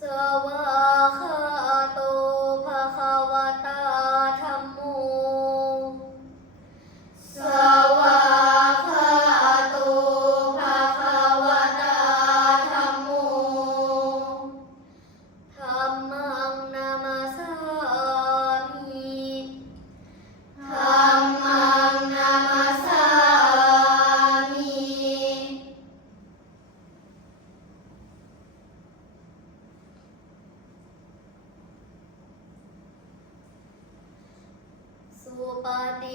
So, uh, ปฏิ